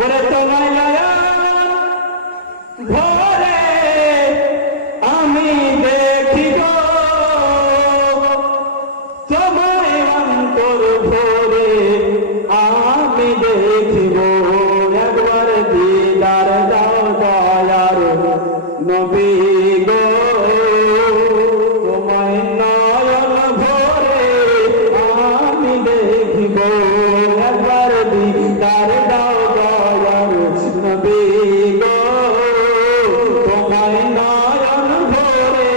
ওরে তোমায় নয়ন ভরে আমি দেখিব, তোমায় অন্তর ভরে আমি দেখিব। একবার দিদার দাও দয়ার নবী গো, তোমায় নয়ন ভরে আমি দেখিব। একবার দিদার দাও দয়ার নবী গো, তোমায় নয়ন ভরে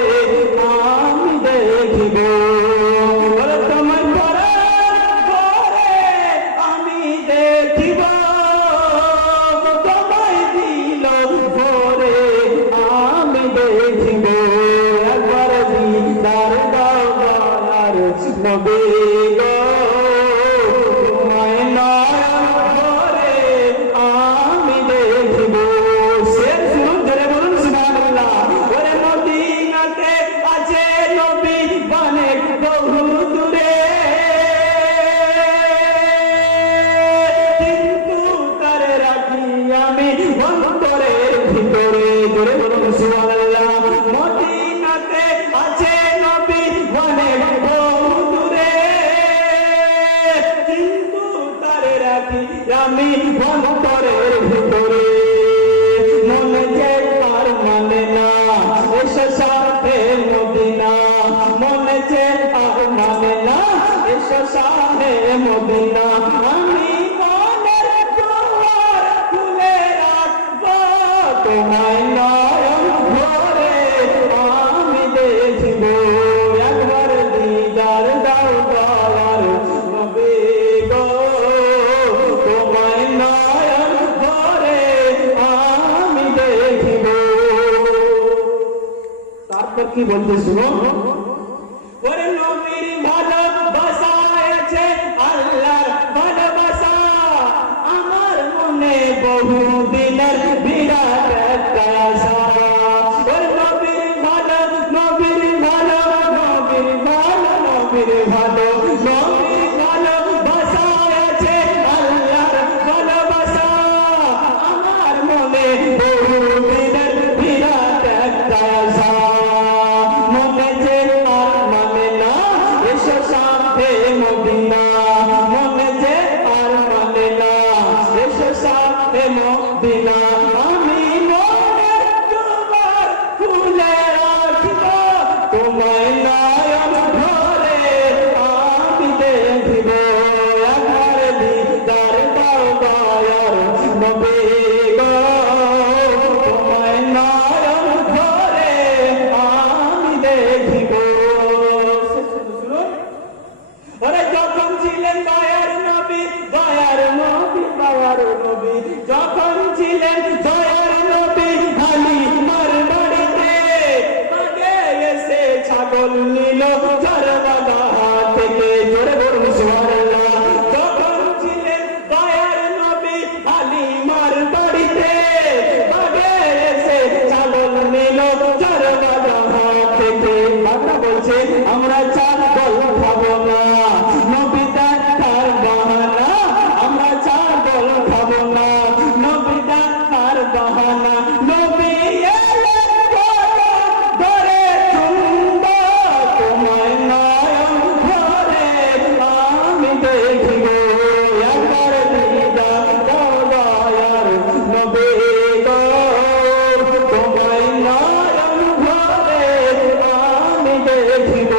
আমি দেখিব। তোমায় পরাণ ভরে আমি দেখিব, তোমায় দিল ভরে আমি দেখিব। একবার দিদার দাও দয়ার নবী গো, তোমায় নয়ন ভরে আমি দেখিব। শের শুনুন, ধরে বলুন সুবহানাল্লাহ। ওরে মদিনাতে আছে নবী অনেক বহু দূরে, কিন্তু তারে রাখি আমি অন্তরের ভিতরে। ধরে বলুন সুবহানাল্লাহ। মদিনাতে আছে নবী অনেক বহু দূরে, কিন্তু তারে রাখি আমি অন্তরের ভিতরে। মনে যে আর মানে না এসে সাথে মদিনা, মনে যে আর মানে না এসে সাথে মদিনা। আমি মনের দুয়ার খুলে রাখবো, তোমায় নয়ন ভরে আমি দেখিব। একবার দিদার দাও দয়ার নবী গো, তোমায় নয়ন ভরে আমি দেখিব। তারপর কি বলতে শুনো। ওরে নবীর ভালোবাসা আছে আল্লাহর ভালোবাসা, আমার মনে বহু দিনের বিরাট একটা আশা। ওরে নবীর ভালো, নবীর ভালো, নবীর ভালো, নবীর ভালো, নবীর ভালোবাসা আছে আল্লাহর ভালোবাসা, আমার মনে বহু দিনের বিরাট একটা আশা। মনে যে আর মানে না এসো সাথে মদিনা, মনে যে আর মানে না এসো সাথে মদিনা। আমি মনের দুয়ার খুলে রাখব, তোমায় নয়ন ভরে আমি দেখিব। একবার দিদার দাও দয়ার নবী গো, তোমায় নয়ন ভরে আমি দেখিব। ওরে যখন ছিলেন দয়ার নবী, দয়ার নবী, দয়ার নবী, যখন ছিলেন দয়ার নবী হালিমার বাড়িতে, আগে এসে ছাগল নিল কারবালা থেকে। জোরে বলুন সুবহানাল্লাহ। যখন ছিলেন দয়ার নবী হালিমার বাড়িতে, আগে এসে ছাগল নিল কারবালা থেকে। বাবা বলছে আমরা ছাগল খাবো না, নবী দেখার বাহানা, আমরা ছাগল খাবো না, নবী দেখার বাহানা। নবী এলেন ধরে চুম্ব, তোমায় নয়ন ভরে আমি দেখিব। একবার দিদার দাও দয়ার নবী গো, তোমায় নয়ন ভরে আমি দেখিব।